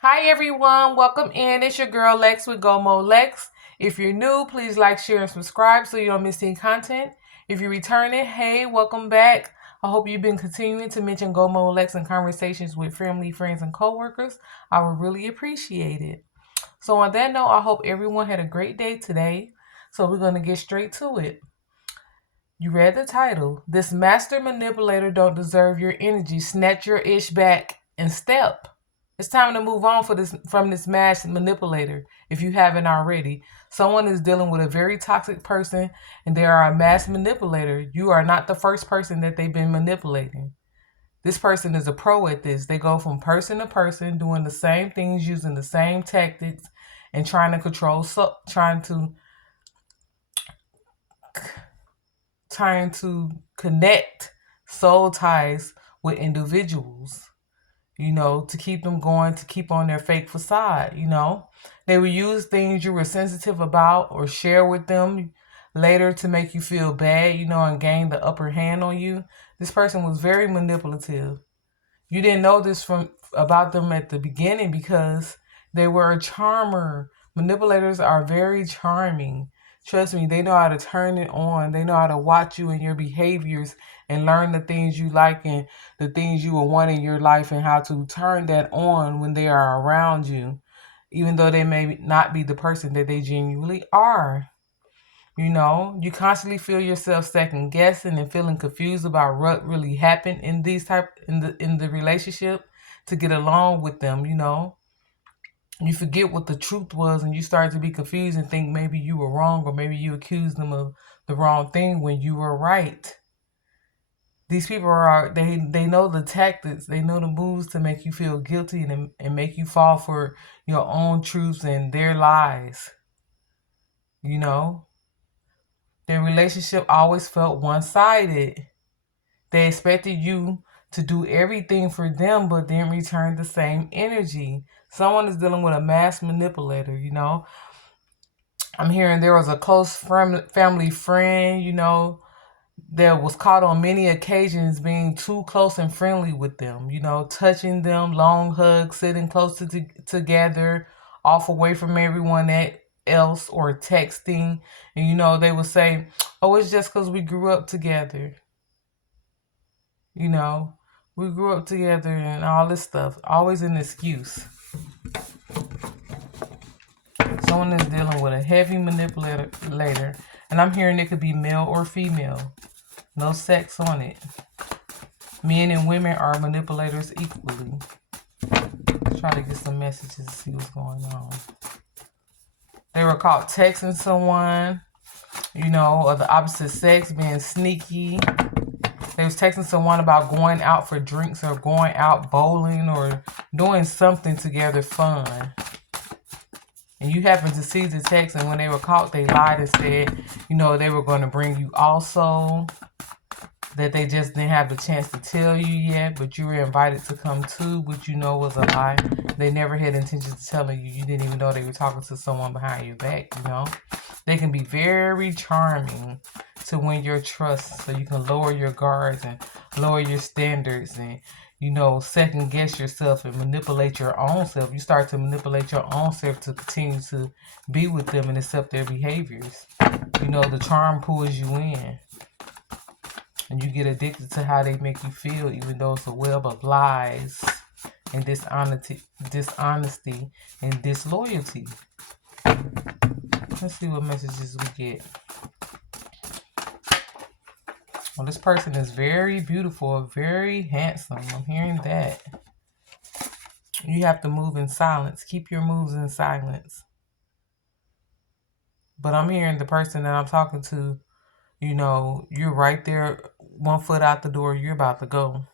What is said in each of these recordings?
Hi everyone, welcome in. It's your girl Lex with GoMo Lex. If you're new, please like, share, and subscribe so you don't miss any content. If you're returning, hey, welcome back. I hope you've been continuing to mention GoMo Lex in conversations with family, friends, and coworkers. I would really appreciate it. So on that note, I hope everyone had a great day today. So we're gonna get straight to it. You read the title. This master manipulator don't deserve your energy. Snatch your ish back and step. It's time to move on from this master manipulator if you haven't already. Someone is dealing with a very toxic person and they are a mass manipulator. You are not the first person that they've been manipulating. This person is a pro at this. They go from person to person doing the same things, using the same tactics, and trying to connect soul ties with individuals, to keep them going, to keep on their fake facade. They will use things you were sensitive about or share with them later to make you feel bad, and gain the upper hand on you. This person was very manipulative. You didn't know this from about them at the beginning because they were a charmer. Manipulators are very charming. Trust me, they know how to turn it on. They know how to watch you and your behaviors and learn the things you like and the things you will want in your life and how to turn that on when they are around you, even though they may not be the person that they genuinely are. You constantly feel yourself second guessing and feeling confused about what really happened in the relationship to get along with them. You forget what the truth was and you start to be confused and think maybe you were wrong or maybe you accused them of the wrong thing when you were right. These people they know the tactics, they know the moves to make you feel guilty and make you fall for your own truths and their lies. you know Their relationship always felt one-sided. They expected you to do everything for them, but then return the same energy. Someone is dealing with a mass manipulator. I'm hearing there was a close family friend, that was caught on many occasions being too close and friendly with them, touching them, long hugs, sitting close together, off away from everyone else, or texting. And, they would say, oh, it's just because we grew up together. You know, we grew up together and all this stuff. Always an excuse. Someone is dealing with a heavy manipulator, and I'm hearing it could be male or female. No sex on it. Men and women are manipulators equally. Try to get some messages to see what's going on. They were caught texting someone, of the opposite sex, being sneaky. They was texting someone about going out for drinks or going out bowling or doing something together fun. And you happened to see the text, and when they were caught, they lied and said, they were going to bring you also, that they just didn't have the chance to tell you yet, but you were invited to come too, which was a lie. They never had intentions of telling you. You didn't even know they were talking to someone behind your back, They can be very charming to win your trust so you can lower your guards and lower your standards and, second guess yourself and manipulate your own self. You start to manipulate your own self to continue to be with them and accept their behaviors. The charm pulls you in. And you get addicted to how they make you feel, even though it's a web of lies and dishonesty and disloyalty. Let's see what messages we get. Well, this person is very beautiful, very handsome. I'm hearing that. You have to move in silence. Keep your moves in silence. But I'm hearing the person that I'm talking to, you're right there, one foot out the door, you're about to go.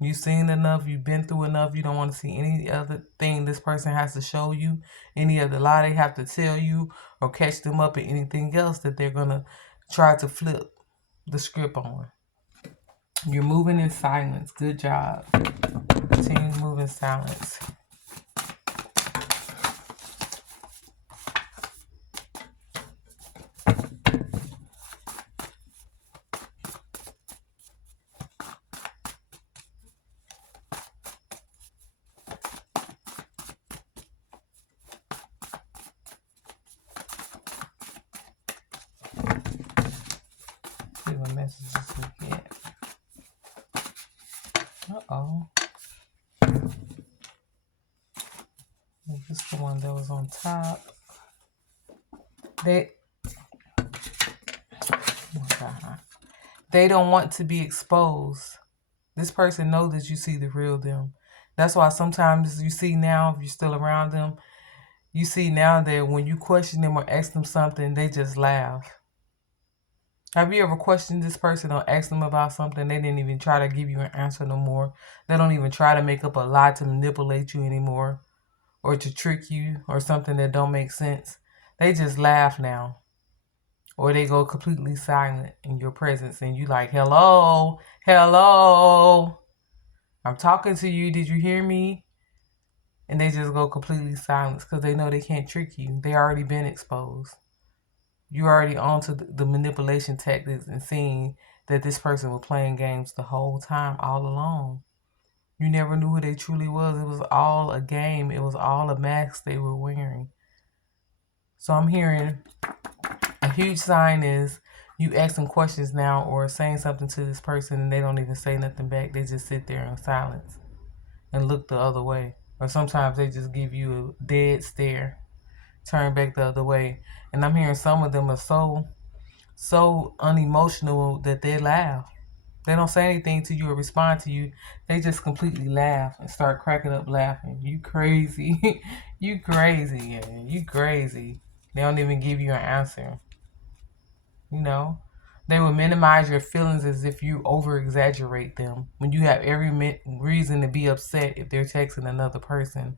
You've seen enough, you've been through enough, you don't want to see any other thing this person has to show you, any other lie they have to tell you, or catch them up in anything else that they're going to try to flip the script on. You're moving in silence. Good job. Continue to move in silence. messages we get. Uh-oh. Is this the one that was on top? They don't want to be exposed. This person knows that you see the real them. That's why sometimes you see now, if you're still around them, you see now that when you question them or ask them something, they just laugh. Have you ever questioned this person or asked them about something? They didn't even try to give you an answer no more. They don't even try to make up a lie to manipulate you anymore or to trick you or something that don't make sense. They just laugh now. Or they go completely silent in your presence and you like, hello, hello, I'm talking to you. Did you hear me? And they just go completely silent because they know they can't trick you. They already been exposed. You already onto the manipulation tactics and seeing that this person was playing games the whole time, all along. You never knew who they truly was. It was all a game. It was all a mask they were wearing. So I'm hearing a huge sign is you asking questions now or saying something to this person and they don't even say nothing back. They just sit there in silence and look the other way. Or sometimes they just give you a dead stare, turn back the other way. And I'm hearing some of them are so unemotional that they laugh. They don't say anything to you or respond to you. They just completely laugh and start cracking up laughing. You crazy. You crazy. Yeah. You crazy. They don't even give you an answer. You know? They will minimize your feelings as if you over-exaggerate them when you have every reason to be upset if they're texting another person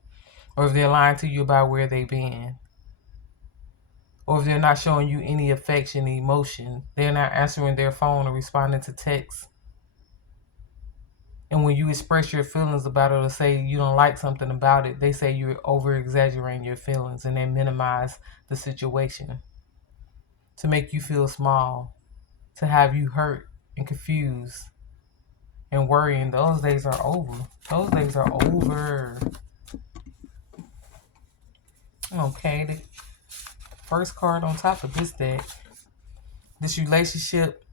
or if they're lying to you about where they've been or if they're not showing you any affection, emotion. They're not answering their phone or responding to texts. And when you express your feelings about it or say you don't like something about it, they say you're over-exaggerating your feelings and they minimize the situation to make you feel small, to have you hurt and confused and worrying. Those days are over. Those days are over. Okay, the first card on top of this deck. This relationship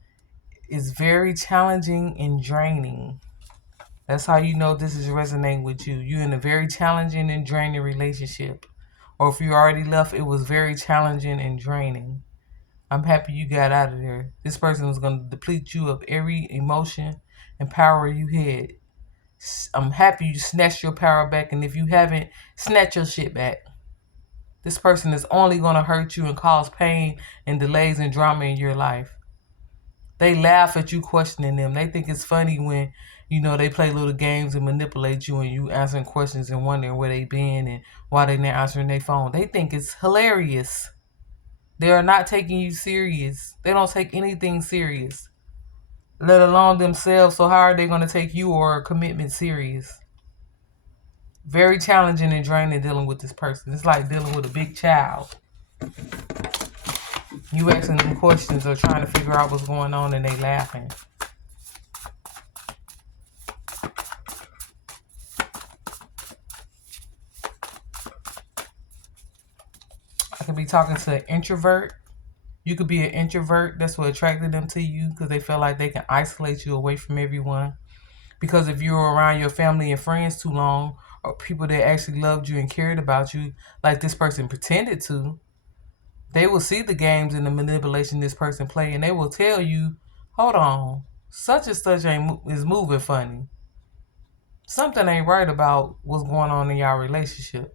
is very challenging and draining. That's how you know this is resonating with you. You're in a very challenging and draining relationship. Or if you already left, it was very challenging and draining. I'm happy you got out of there. This person was going to deplete you of every emotion and power you had. I'm happy you snatched your power back. And if you haven't, snatch your shit back. This person is only going to hurt you and cause pain and delays and drama in your life. They laugh at you questioning them. They think it's funny when, they play little games and manipulate you and you answering questions and wondering where they been and why they not answering their phone. They think it's hilarious. They are not taking you serious. They don't take anything serious, let alone themselves. So how are they going to take you or a commitment serious? Very challenging and draining dealing with this person. It's like dealing with a big child. You asking them questions or trying to figure out what's going on and they laughing. I could be talking to an introvert. You could be an introvert. That's what attracted them to you because they feel like they can isolate you away from everyone. Because if you're around your family and friends too long or people that actually loved you and cared about you like this person pretended to, they will see the games and the manipulation this person play and they will tell you, hold on, such and such is moving funny. Something ain't right about what's going on in y'all relationship.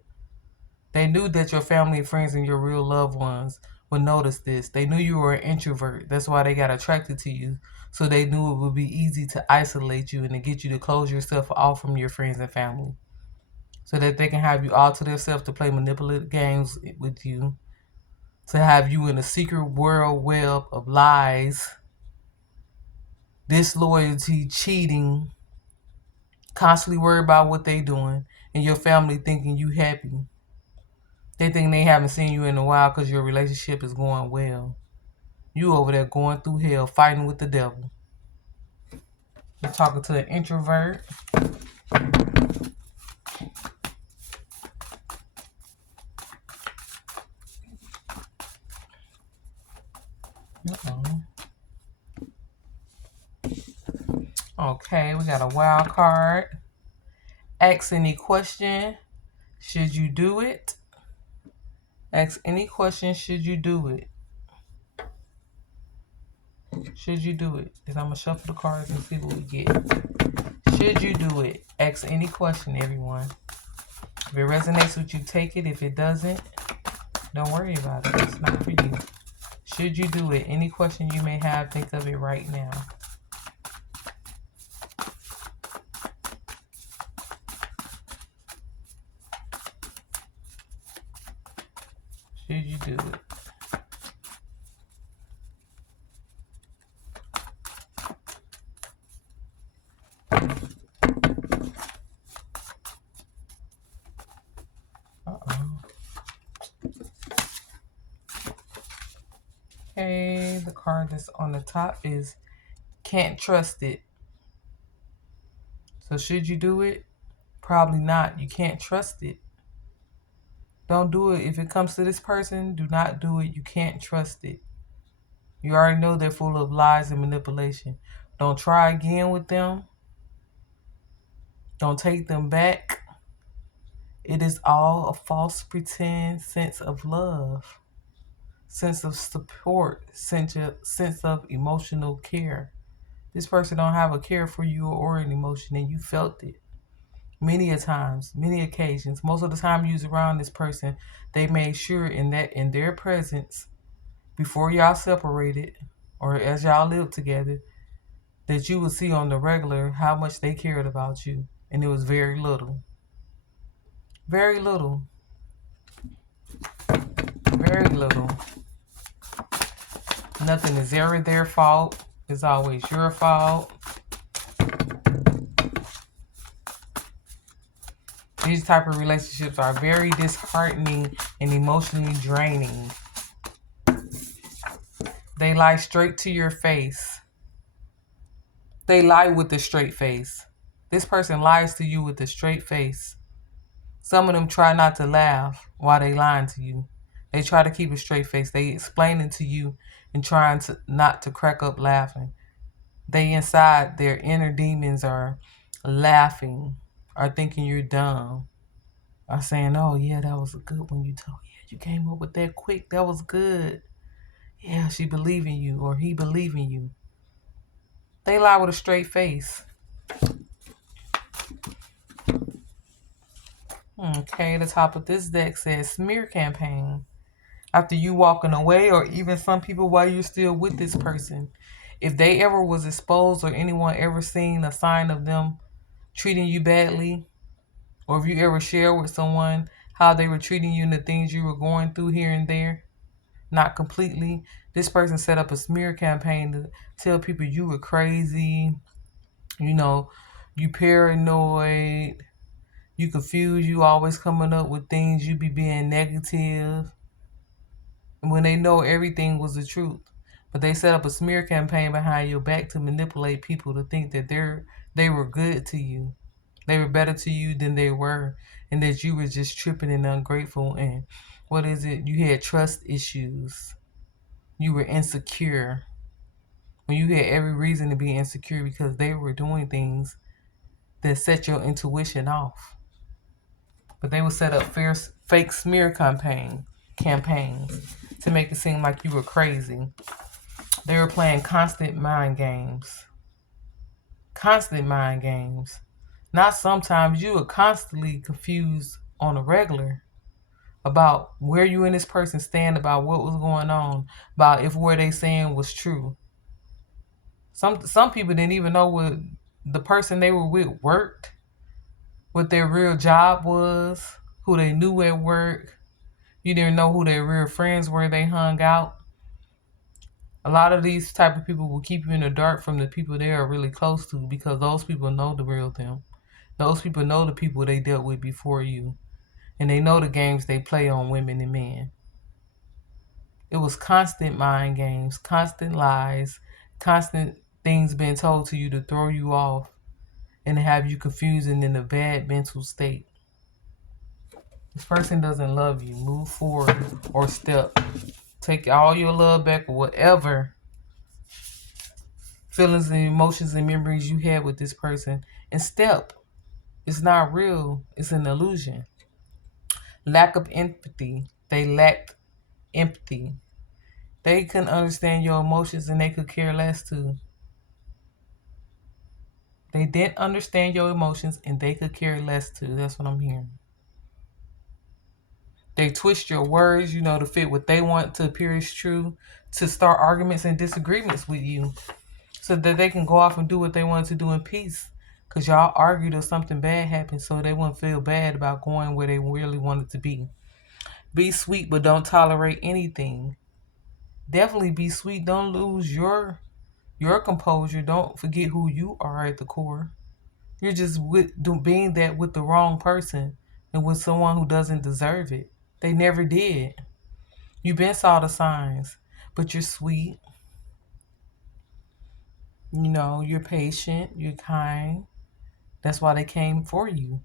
They knew that your family and friends and your real loved ones would notice this. They knew you were an introvert. That's why they got attracted to you. So they knew it would be easy to isolate you and to get you to close yourself off from your friends and family. So that they can have you all to themselves to play manipulative games with you. To have you in a secret world web of lies, disloyalty, cheating, constantly worried about what they doing, and your family thinking you happy. They think they haven't seen you in a while because your relationship is going well. You over there going through hell, fighting with the devil. You're talking to an introvert. Okay, we got a wild card. Ask any question. Should you do it? Ask any question. Should you do it? Should you do it? Because I'm going to shuffle the cards and see what we get. Should you do it? Ask any question, everyone. If it resonates with you, take it. If it doesn't, don't worry about it. It's not for you. Should you do it? Any question you may have, think of it right now. Should you do it? Okay, the card that's on the top is can't trust it. So should you do it? Probably not. You can't trust it. Don't do it. If it comes to this person, do not do it. You can't trust it. You already know they're full of lies and manipulation. Don't try again with them. Don't take them back. It is all a false pretend sense of love, sense of support, sense of emotional care. This person don't have a care for you or an emotion, and you felt it many a times, many occasions. Most of the time you was around this person, they made sure in their presence, before y'all separated or as y'all lived together, that you would see on the regular how much they cared about you. And it was very little. Very little. Very little. Nothing is ever their fault. It's always your fault. These type of relationships are very disheartening and emotionally draining. They lie straight to your face. They lie with a straight face. This person lies to you with a straight face. Some of them try not to laugh while they lying to you. They try to keep a straight face. They explaining to you and trying to not to crack up laughing. They inside, their inner demons are laughing, are thinking you're dumb, are saying, oh yeah, that was a good one you told. Yeah, you came up with that quick. That was good. Yeah, she believe in you or he believe in you. They lie with a straight face. Okay, the top of this deck says smear campaign. After you walking away, or even some people while you're still with this person, if they ever was exposed or anyone ever seen a sign of them treating you badly, or if you ever share with someone how they were treating you and the things you were going through here and there, not completely, this person set up a smear campaign to tell people you were crazy, you paranoid, you confused, you always coming up with things, you be being negative, when they know everything was the truth. But they set up a smear campaign behind your back to manipulate people to think that they were good to you. They were better to you than they were, and that you were just tripping and ungrateful, and you had trust issues. You were insecure. When you had every reason to be insecure because they were doing things that set your intuition off. But they would set up fake smear campaigns to make it seem like you were crazy. They were playing constant mind games. Constant mind games. Not sometimes, you were constantly confused on a regular about where you and this person stand, about what was going on, about if what they saying was true. Some people didn't even know what the person they were with worked, what their real job was, who they knew at work. You didn't know who their real friends were they hung out. A lot of these type of people will keep you in the dark from the people they are really close to, because those people know the real them. Those people know the people they dealt with before you. And they know the games they play on women and men. It was constant mind games, constant lies, constant things being told to you to throw you off and to have you confused and in a bad mental state. This person doesn't love you. Move forward or step. Take all your love back or whatever. feelings and emotions and memories you had with this person. And step, it's not real. It's an illusion. Lack of empathy. They lacked empathy. They couldn't understand your emotions and they could care less too. They didn't understand your emotions and they could care less too. That's what I'm hearing. They twist your words, to fit what they want to appear as true, to start arguments and disagreements with you so that they can go off and do what they want to do in peace. Because y'all argued or something bad happened so they wouldn't feel bad about going where they really wanted to be. Be sweet, but don't tolerate anything. Definitely be sweet. Don't lose your composure. Don't forget who you are at the core. You're just being that with the wrong person and with someone who doesn't deserve it. They never did. You've been saw the signs, but you're sweet. You're patient. You're kind. That's why they came for you.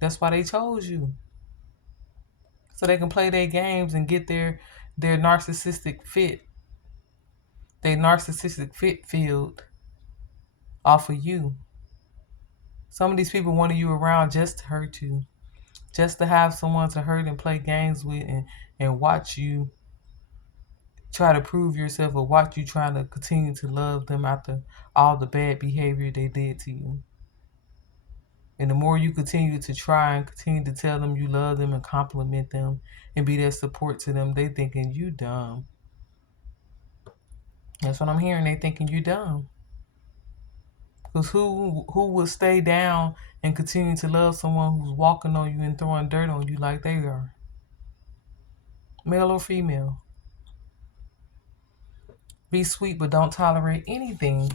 That's why they chose you. So they can play their games and get their narcissistic fit. Their narcissistic fit field off of you. Some of these people wanted you around just to hurt you. Just to have someone to hurt and play games with and watch you try to prove yourself or watch you trying to continue to love them after all the bad behavior they did to you. And the more you continue to try and continue to tell them you love them and compliment them and be that support to them, they thinking you dumb. That's what I'm hearing. They thinking you dumb. Because who would stay down and continue to love someone who's walking on you and throwing dirt on you like they are? Male or female? Be sweet, but don't tolerate anything,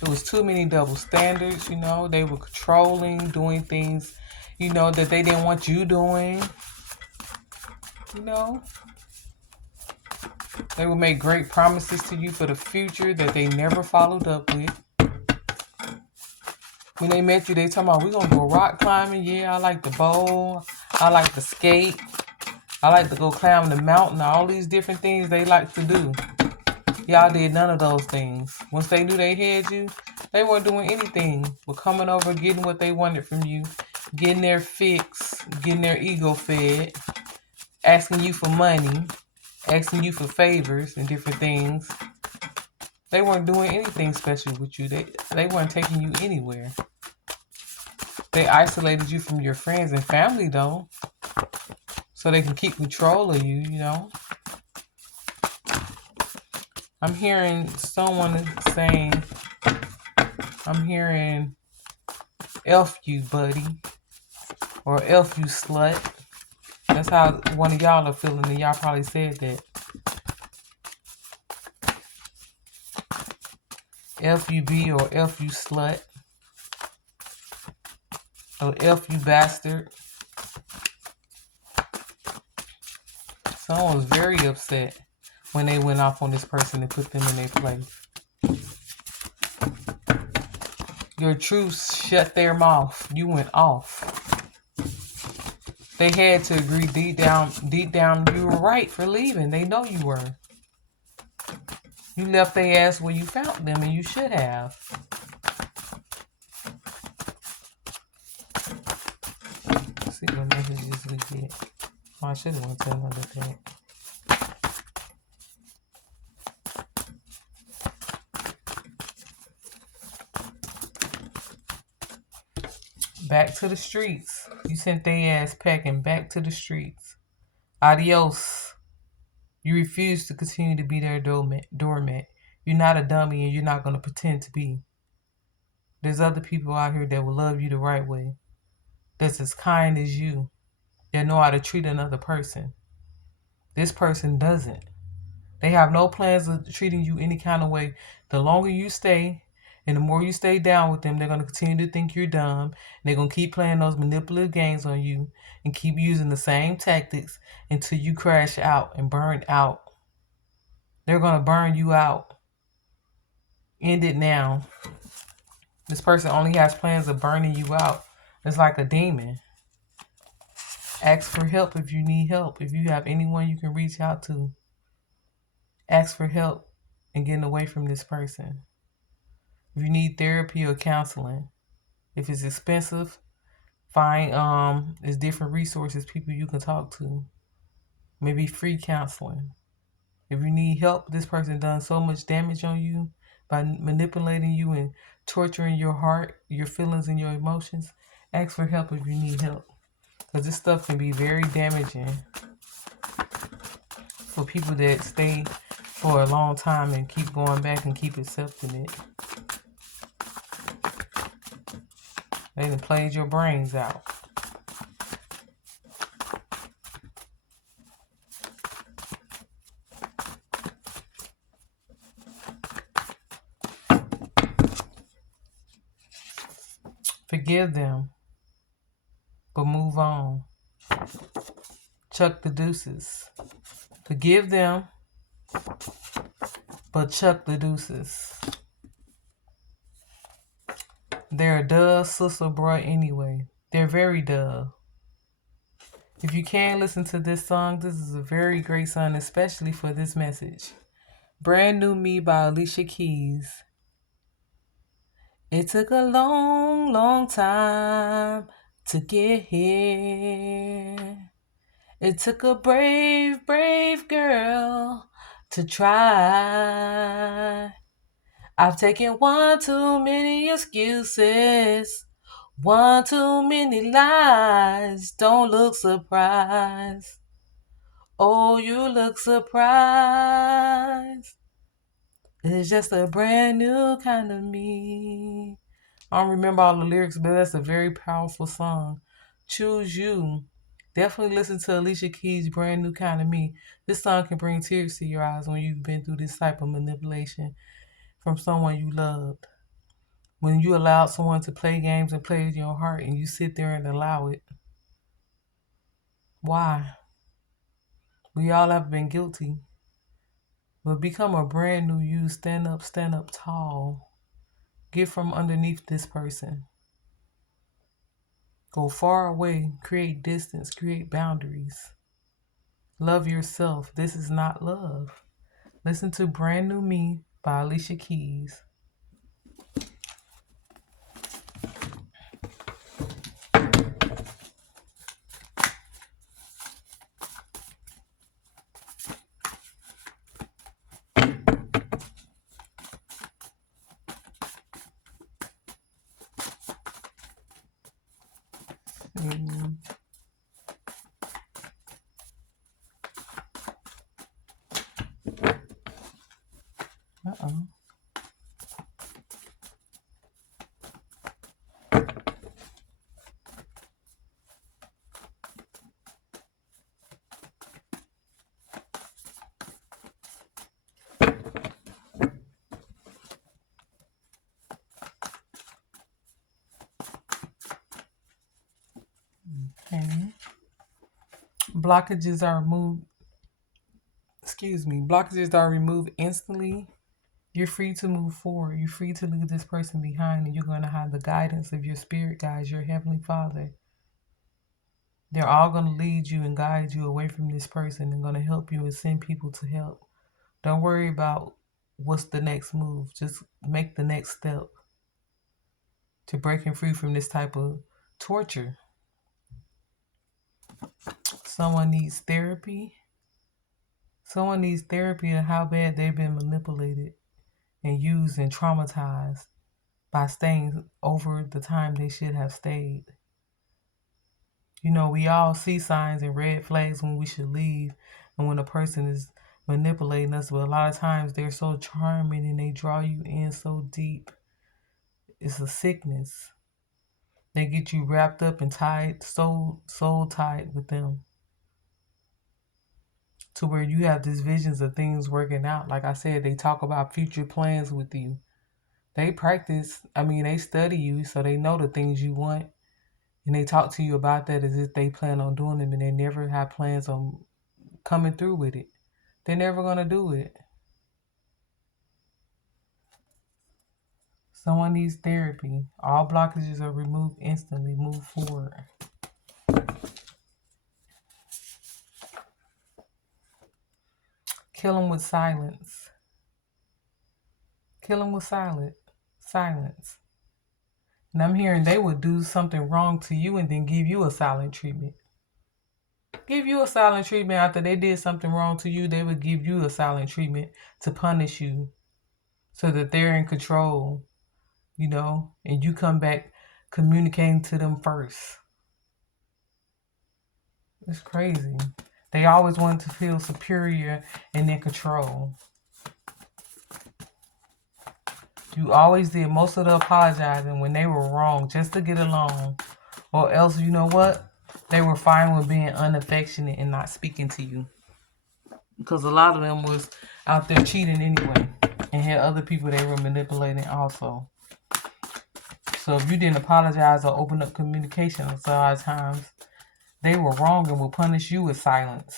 There was too many double standards, They were controlling, doing things, that they didn't want you doing, They would make great promises to you for the future that they never followed up with. When they met you, they talking about, we're going to go rock climbing. Yeah, I like to bowl. I like to skate. I like to go climb the mountain. All these different things they like to do. Y'all did none of those things. Once they knew they had you, they weren't doing anything but coming over, getting what they wanted from you, getting their fix, getting their ego fed, asking you for money, asking you for favors and different things. They weren't doing anything special with you. They weren't taking you anywhere. They isolated you from your friends and family, though, so they can keep control of you, I'm hearing someone saying, I'm hearing, F you, buddy, or F you, slut. That's how one of y'all are feeling, and y'all probably said that. F you, B, or F you, slut. Or F you, bastard. Someone was very upset when they went off on this person and put them in their place. Your truth shut their mouth. You went off. They had to agree deep down you were right for leaving. They know you were. You left their ass where you found them, and you should have. Let's see what messages we get. Oh, I should have went to another thing. Back to the streets. You sent their ass packing back to the streets. Adios. You refuse to continue to be their doormat. You're not a dummy and you're not going to pretend to be. There's other people out here that will love you the right way. That's as kind as you. That know how to treat another person. This person doesn't. They have no plans of treating you any kind of way. The longer you stay and the more you stay down with them, they're going to continue to think you're dumb. And they're going to keep playing those manipulative games on you and keep using the same tactics until you crash out and burn out. They're going to burn you out. End it now. This person only has plans of burning you out. It's like a demon. Ask for help if you need help. If you have anyone you can reach out to, Ask for help in getting away from this person. If you need therapy or counseling, if it's expensive, find there's different resources, people you can talk to. Maybe free counseling. If you need help, this person done so much damage on you by manipulating you and torturing your heart, your feelings, and your emotions. Ask for help if you need help. Because this stuff can be very damaging for people that stay for a long time and keep going back and keep accepting it. They done played your brains out. Forgive them, but move on. Chuck the deuces. Forgive them, but chuck the deuces. They're a duh sister bruh anyway. They're very duh. If you can listen to this song, this is a very great song, especially for this message. Brand New Me by Alicia Keys. It took a long, long time to get here. It took a brave, brave girl to try. I've taken one too many excuses, one too many lies. Don't look surprised. Oh, you look surprised. It's just a brand new kind of me. I don't remember all the lyrics, but that's a very powerful song. Choose You. Definitely listen to Alicia Keys' Brand New Kind of Me. This song can bring tears to your eyes when you've been through this type of manipulation from someone you loved. When you allowed someone to play games and play with your heart and you sit there and allow it. Why? We all have been guilty. But become a brand new you. Stand up tall. Get from underneath this person. Go far away. Create distance. Create boundaries. Love yourself. This is not love. Listen to Brand New Me by Alicia Keys. Uh-oh. Okay. Blockages are removed. Blockages are removed instantly. You're free to move forward. You're free to leave this person behind, and you're going to have the guidance of your spirit guides, your Heavenly Father. They're all going to lead you and guide you away from this person and going to help you and send people to help. Don't worry about what's the next move. Just make the next step to breaking free from this type of torture. Someone needs therapy. Someone needs therapy of how bad they've been manipulated and used and traumatized by staying over the time they should have stayed. You know, we all see signs and red flags when we should leave and when a person is manipulating us, but a lot of times they're so charming and they draw you in so deep. It's a sickness. They get you wrapped up and tied, so tied with them, to where you have these visions of things working out. Like I said, they talk about future plans with you. They study you, so they know the things you want. And they talk to you about that as if they plan on doing them, and they never have plans on coming through with it. They're never going to do it. Someone needs therapy. All blockages are removed instantly. Move forward. Kill them with silence. Kill them with silence. And I'm hearing they would do something wrong to you and then give you a silent treatment. Give you a silent treatment after they did something wrong to you. They would give you a silent treatment to punish you so that they're in control, and you come back communicating to them first. It's crazy. They always wanted to feel superior and in control. You always did most of the apologizing when they were wrong just to get along. Or else, you know what? They were fine with being unaffectionate and not speaking to you. Because a lot of them was out there cheating anyway. And had other people they were manipulating also. So if you didn't apologize or open up communication a lot of times, they were wrong and will punish you with silence.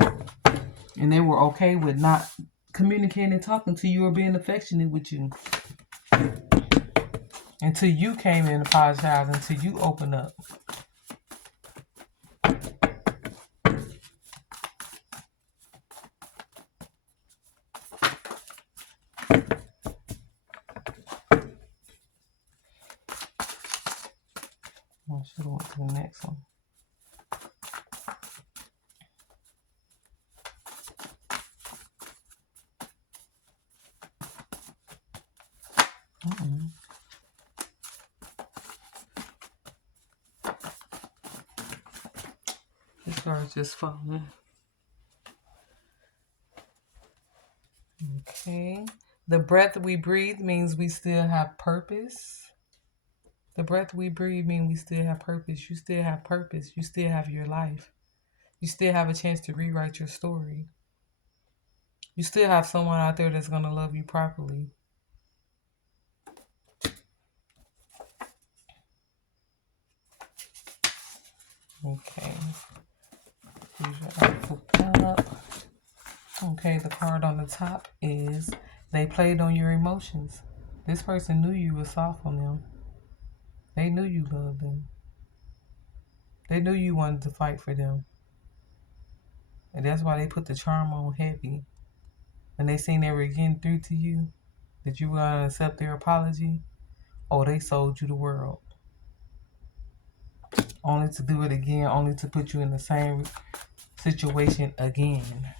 And they were okay with not communicating and talking to you or being affectionate with you. Until you came in and apologized, until you opened up. I should have went to the next one. This card's just falling. Okay. The breath we breathe means we still have purpose. The breath we breathe means we still have purpose. You still have purpose. You still have your life. You still have a chance to rewrite your story. You still have someone out there that's going to love you properly. Okay. Okay, the card on the top is they played on your emotions. This person knew you were soft on them. They knew you loved them. They knew you wanted to fight for them. And that's why they put the charm on heavy. When they seen they were getting through to you, that you were going to accept their apology, they sold you the world. Only to do it again, only to put you in the same situation again.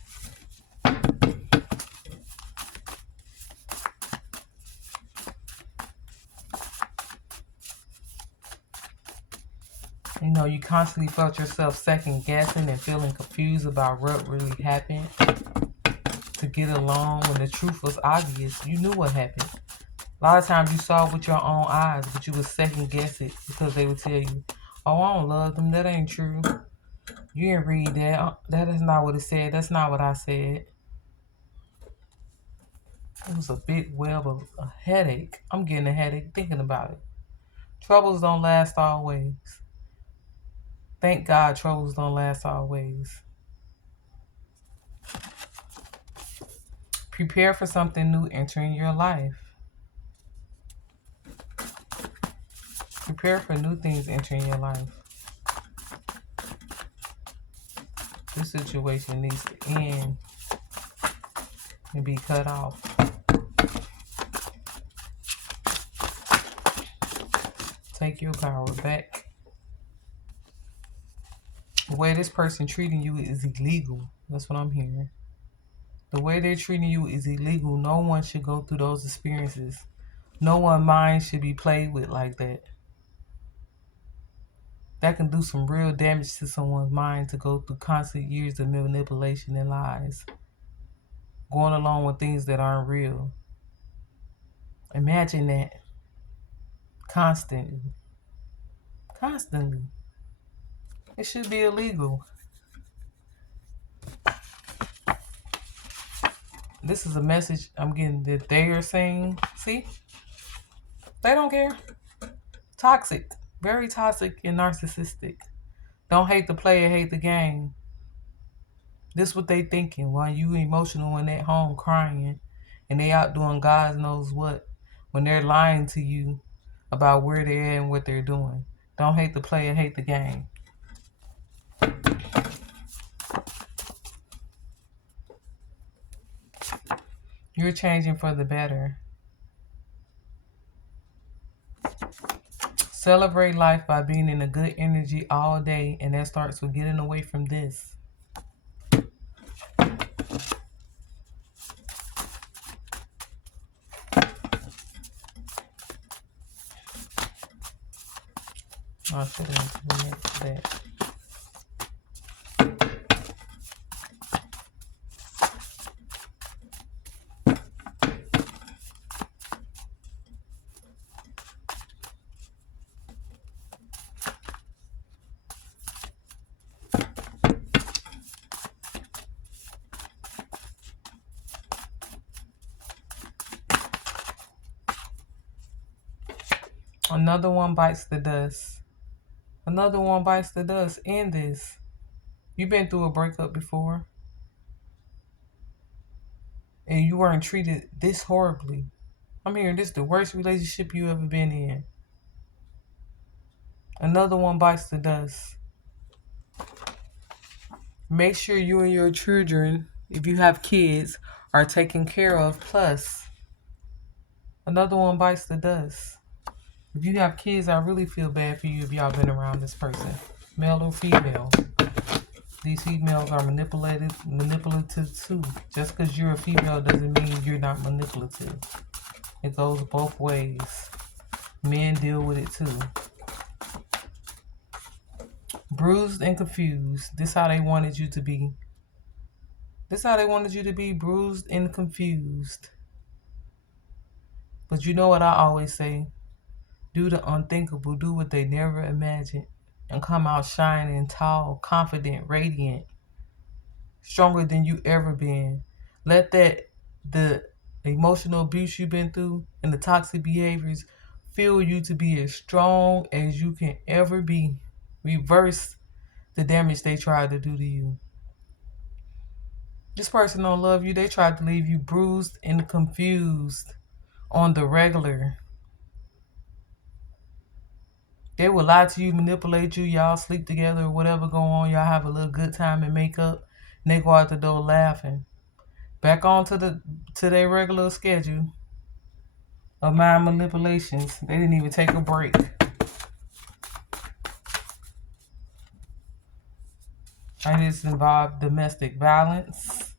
You constantly felt yourself second guessing and feeling confused about what really happened to get along when the truth was obvious. You knew what happened. A lot of times you saw it with your own eyes, but you would second guess it because they would tell you, oh, I don't love them. That ain't true. You didn't read that. That is not what it said. That's not what I said. It was a big web of a headache. I'm getting a headache thinking about it. Troubles don't last always. Thank God troubles don't last always. Prepare for something new entering your life. Prepare for new things entering your life. This situation needs to end and be cut off. Take your power back. The way this person treating you is illegal. That's what I'm hearing. The way they're treating you is illegal. No one should go through those experiences. No one's mind should be played with like that. That can do some real damage to someone's mind to go through constant years of manipulation and lies. Going along with things that aren't real. Imagine that. Constantly. It should be illegal. This is a message I'm getting that they are saying, see? They don't care. Toxic. Very toxic and narcissistic. Don't hate the player, hate the game. This is what they thinking while you emotional and at home crying and they out doing God knows what when they're lying to you about where they're at and what they're doing. Don't hate the player, hate the game. You're changing for the better. Celebrate life by being in a good energy all day, and that starts with getting away from this. I should have implemented that. Another one bites the dust. Another one bites the dust. End this. You've been through a breakup before, and you weren't treated this horribly. I'm hearing this the worst relationship you ever been in. Another one bites the dust. Make sure you and your children, if you have kids, are taken care of. Plus, another one bites the dust. If you have kids, I really feel bad for you if y'all been around this person, male or female. These females are manipulative too. Just because you're a female doesn't mean you're not manipulative. It goes both ways. Men deal with it too. Bruised and confused. This how they wanted you to be. This how they wanted you to be, bruised and confused. But you know what I always say? Do the unthinkable. Do what they never imagined. And come out shining, tall, confident, radiant. Stronger than you ever been. Let the emotional abuse you've been through and the toxic behaviors fuel you to be as strong as you can ever be. Reverse the damage they tried to do to you. This person don't love you. They tried to leave you bruised and confused on the regular. They will lie to you, manipulate you. Y'all sleep together or whatever go on. Y'all have a little good time and make up. And they go out the door laughing. Back on to their regular schedule of mind manipulations. They didn't even take a break. And this involved domestic violence.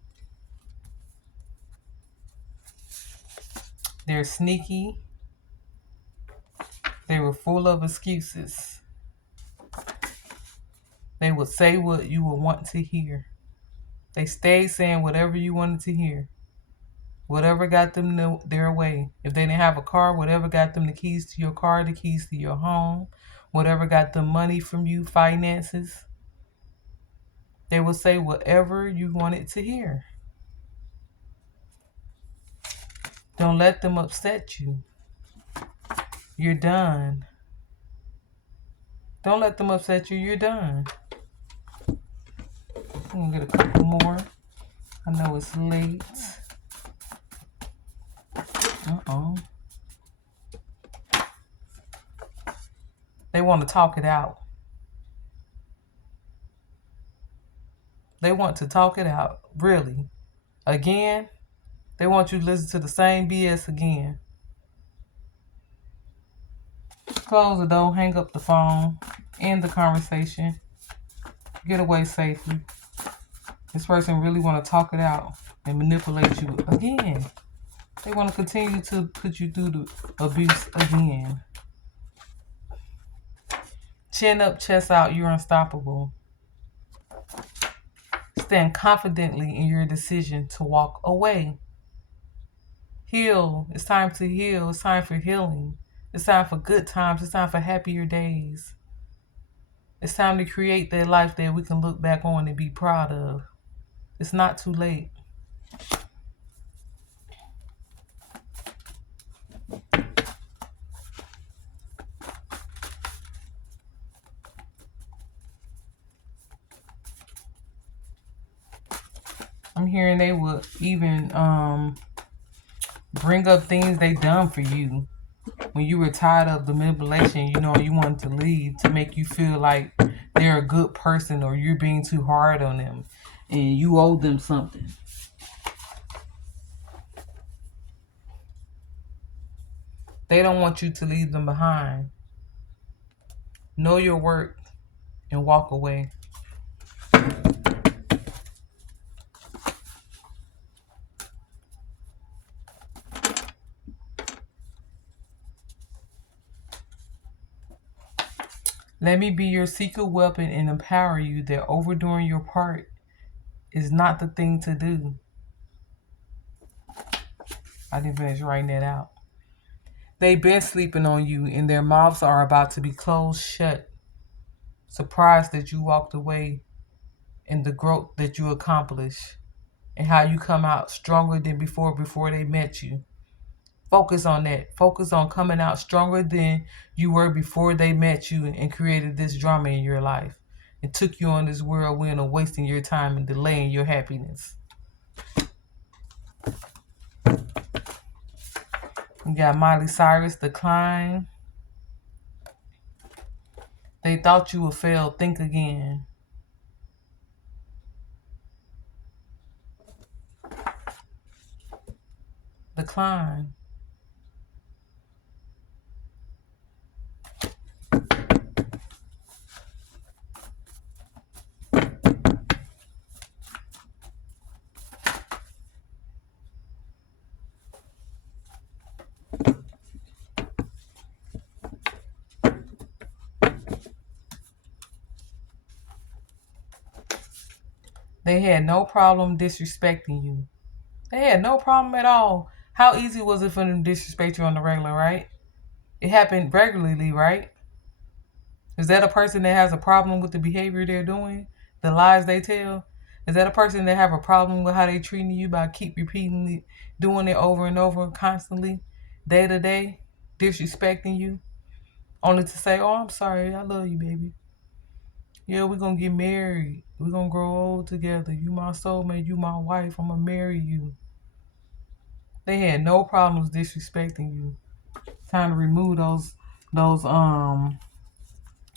They're sneaky. They were full of excuses. They would say what you would want to hear. They stayed saying whatever you wanted to hear. Whatever got them their way. If they didn't have a car, whatever got them the keys to your car, the keys to your home, whatever got them money from you, finances. They would say whatever you wanted to hear. Don't let them upset you. You're done. Don't let them upset you. You're done. I'm going to get a couple more. I know it's late. They want to talk it out. They want to talk it out. Really. Again, they want you to listen to the same BS again. Close the door, hang up the phone, end the conversation, get away safely. This person really want to talk it out and manipulate you again. They want to continue to put you through the abuse again. Chin up, chest out, you're unstoppable. Stand confidently in your decision to walk away. Heal. It's time to heal. It's time for healing. It's time for good times. It's time for happier days. It's time to create that life that we can look back on and be proud of. It's not too late. I'm hearing they would even bring up things they done for you. When you were tired of the manipulation, you wanted to leave to make you feel like they're a good person or you're being too hard on them and you owe them something. They don't want you to leave them behind. Know your worth and walk away. Let me be your secret weapon and empower you that overdoing your part is not the thing to do. I didn't finish writing that out. They've been sleeping on you and their mouths are about to be closed shut. Surprised that you walked away and the growth that you accomplished and how you come out stronger than before they met you. Focus on that. Focus on coming out stronger than you were before they met you and created this drama in your life and took you on this whirlwind of wasting your time and delaying your happiness. You got Miley Cyrus, Decline. They thought you would fail. Think again. Decline. They had no problem disrespecting you. They had no problem at all. How easy was it for them to disrespect you on the regular, right? It happened regularly, right? Is that a person that has a problem with the behavior they're doing? The lies they tell? Is that a person that have a problem with how they treating you by keep repeatedly doing it over and over constantly, day to day, disrespecting you? Only to say, oh, I'm sorry, I love you, baby. Yeah, we're going to get married. We're going to grow old together. You my soulmate, you my wife, I'm going to marry you. They had no problems disrespecting you. Time to remove those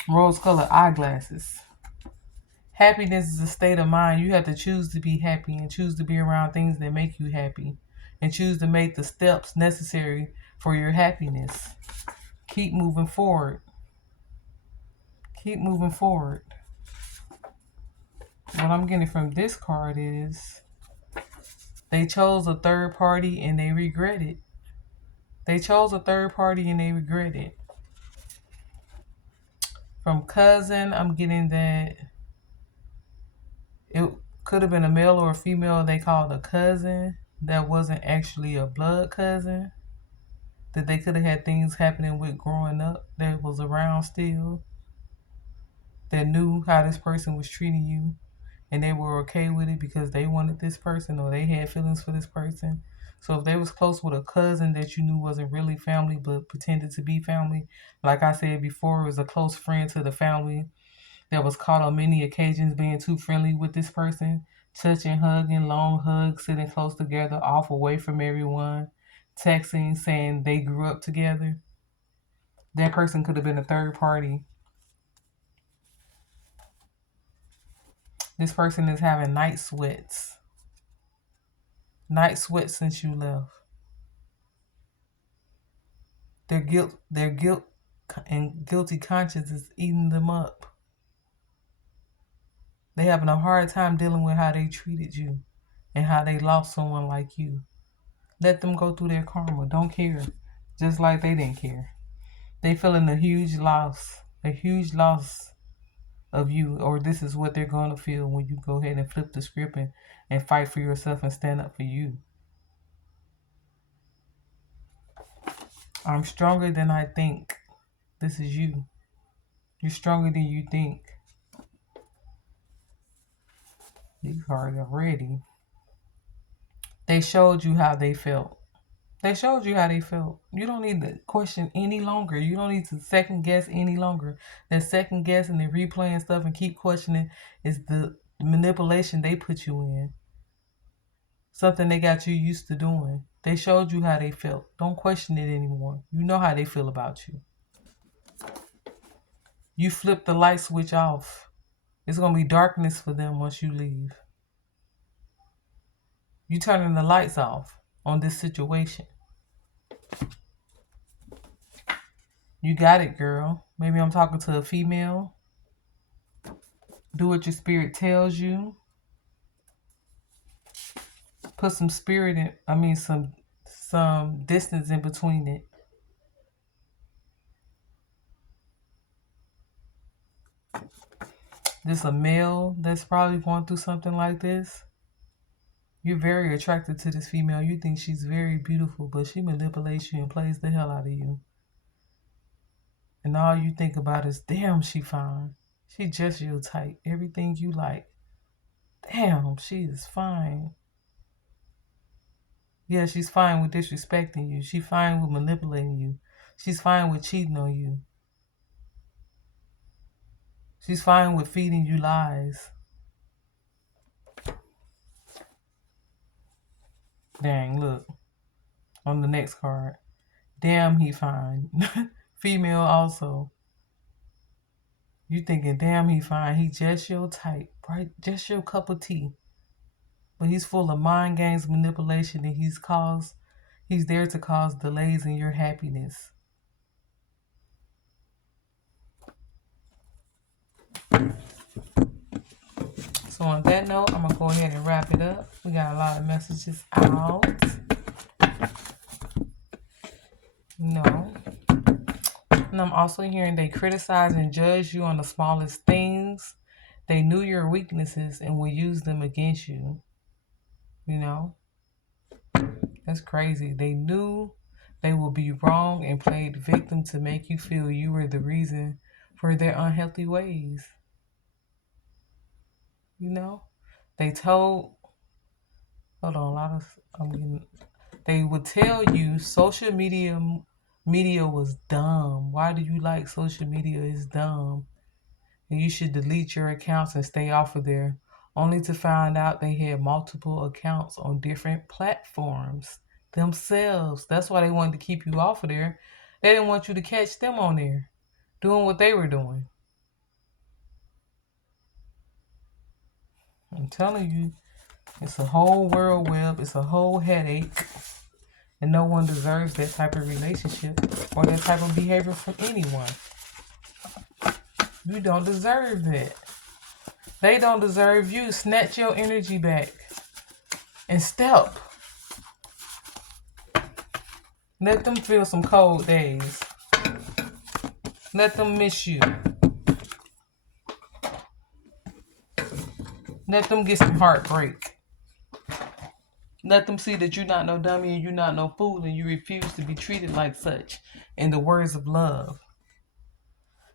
rose-colored eyeglasses. Happiness is a state of mind. You have to choose to be happy and choose to be around things that make you happy and choose to make the steps necessary for your happiness. Keep moving forward. Keep moving forward. What I'm getting from this card is they chose a third party and they regret it. They chose a third party and they regret it. From cousin, I'm getting that it could have been a male or a female they called a cousin that wasn't actually a blood cousin. That they could have had things happening with growing up that was around still. That knew how this person was treating you and they were okay with it because they wanted this person or they had feelings for this person. So if they was close with a cousin that you knew wasn't really family but pretended to be family, like I said before, it was a close friend to the family that was caught on many occasions being too friendly with this person, touching, hugging, long hugs, sitting close together, off away from everyone, texting, saying they grew up together. That person could have been a third party. This person is having night sweats. Night sweats since you left. Their guilt and guilty conscience is eating them up. They having a hard time dealing with how they treated you and how they lost someone like you. Let them go through their karma. Don't care. Just like they didn't care. They feeling a huge loss of you, or this is what they're going to feel when you go ahead and flip the script and fight for yourself and stand up for you. I'm stronger than I think. This is you. You're stronger than you think. These cards are ready. They showed you how they felt. They showed you how they felt. You don't need to question any longer. You don't need to second guess any longer. That second guessing and replaying stuff and keep questioning is the manipulation they put you in. Something they got you used to doing. They showed you how they felt. Don't question it anymore. You know how they feel about you. You flip the light switch off. It's going to be darkness for them once you leave. You turning the lights off on this situation. You got it, girl. Maybe I'm talking to a female. Do what your spirit tells you. Put some spirit in. I mean, some distance in between it. This a male that's probably going through something like this. You're very attracted to this female. You think she's very beautiful, but she manipulates you and plays the hell out of you. And all you think about is, damn, she fine. She just your type. Everything you like. Damn, she is fine. Yeah, she's fine with disrespecting you. She's fine with manipulating you. She's fine with cheating on you. She's fine with feeding you lies. Dang, look. On the next card. Damn, he fine. Female also. You thinking, damn, he fine. He just your type, right? Just your cup of tea. But he's full of mind games, manipulation, and he's there to cause delays in your happiness. So on that note, I'm gonna go ahead and wrap it up. We got a lot of messages out. No. And I'm also hearing they criticize and judge you on the smallest things. They knew your weaknesses and will use them against you. You know? That's crazy. They knew they will be wrong and played victim to make you feel you were the reason for their unhealthy ways. You know? They told hold on, a lot of they would tell you social media was dumb. Why do you like social media? It's dumb. And you should delete your accounts and stay off of there. Only to find out they had multiple accounts on different platforms themselves. That's why they wanted to keep you off of there. They didn't want you to catch them on there doing what they were doing. I'm telling you, it's a whole world web, it's a whole headache. And no one deserves that type of relationship or that type of behavior from anyone. You don't deserve that. They don't deserve you. Snatch your energy back and step. Let them feel some cold days. Let them miss you. Let them get some heartbreak. Let them see that you're not no dummy and you're not no fool and you refuse to be treated like such in the words of love.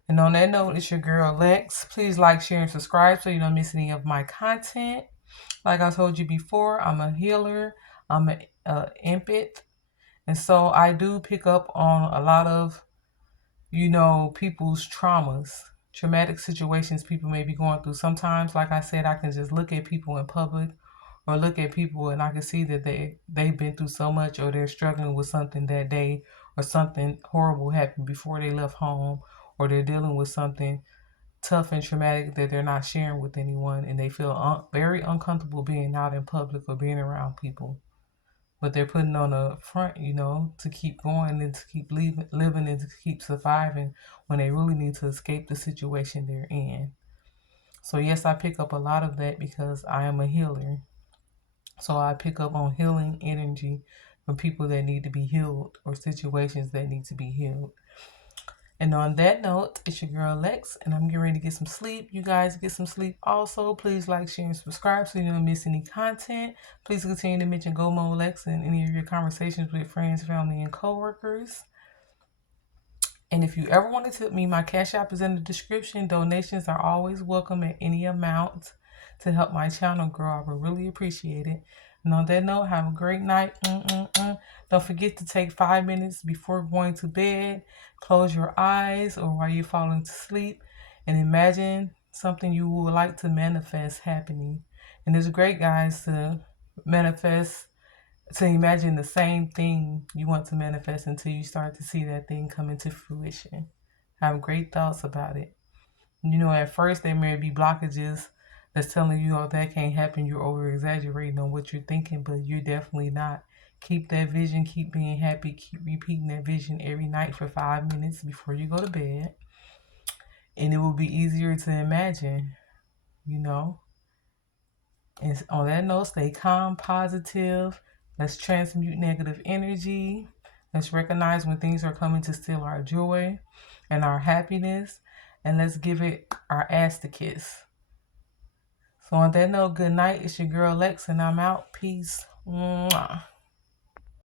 And on that note, it's your girl Lex. Please like, share, and subscribe so you don't miss any of my content. Like I told you before, I'm a healer. I'm an empath. And so I do pick up on a lot of, people's traumas, traumatic situations people may be going through. Sometimes, like I said, I can just look at people in public or look at people and I can see that they've been through so much or they're struggling with something that day or something horrible happened before they left home or they're dealing with something tough and traumatic that they're not sharing with anyone and they feel very uncomfortable being out in public or being around people. But they're putting on a front, to keep going and to keep living and to keep surviving when they really need to escape the situation they're in. So yes, I pick up a lot of that because I am a healer. So I pick up on healing energy from people that need to be healed or situations that need to be healed. And on that note, it's your girl Lex, and I'm getting ready to get some sleep. You guys get some sleep also. Please like, share, and subscribe so you don't miss any content. Please continue to mention GoMo Lex in any of your conversations with friends, family, and coworkers. And if you ever want to tip me, my Cash App is in the description. Donations are always welcome at any amount to help my channel grow. I would really appreciate it. And on that note, have a great night. Don't forget to take 5 minutes before going to bed. Close your eyes or while you're falling to sleep and imagine something you would like to manifest happening. And it's great, guys, to imagine the same thing you want to manifest until you start to see that thing come into fruition. Have great thoughts about it. At first there may be blockages that's telling you, oh, that can't happen. You're over exaggerating on what you're thinking, but you're definitely not. Keep that vision, keep being happy, keep repeating that vision every night for 5 minutes before you go to bed. And it will be easier to imagine, you know. And on that note, stay calm, positive. Let's transmute negative energy. Let's recognize when things are coming to steal our joy and our happiness. And let's give it our ass to kiss. So on that note, good night. It's your girl Lex, and I'm out. Peace. Mwah.